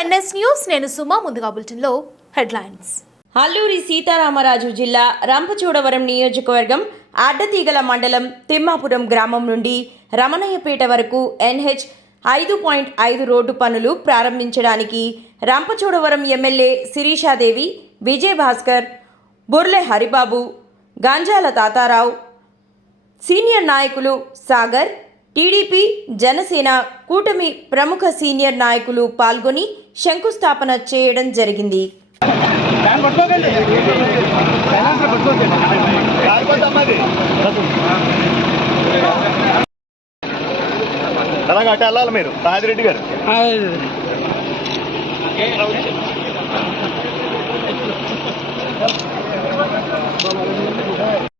NS news నేను సుమా ముందుగా బులెటిన్లో హెడ్లైన్స్. అల్లూరి సీతారామరాజు జిల్లా రంపచోడవరం నియోజకవర్గం అడ్డతీగల మండలం తిమ్మాపురం గ్రామం నుండి రమణయ్యపేట వరకు ఎన్హెచ్ ఐదు పాయింట్ ఐదు రోడ్డు పనులు ప్రారంభించడానికి రంపచోడవరం ఎమ్మెల్యే శిరీషాదేవి విజయభాస్కర్ బుర్లె హరిబాబు గాంజాల తాతారావు సీనియర్ నాయకులు సాగర్ టీడీపీ జనసేన కూటమి ప్రముఖ సీనియర్ నాయకులు పాల్గొని శంకుస్థాపన చేయడం జరిగింది వెళ్ళాలి మీరు రాజిరెడ్డి గారు Thank you.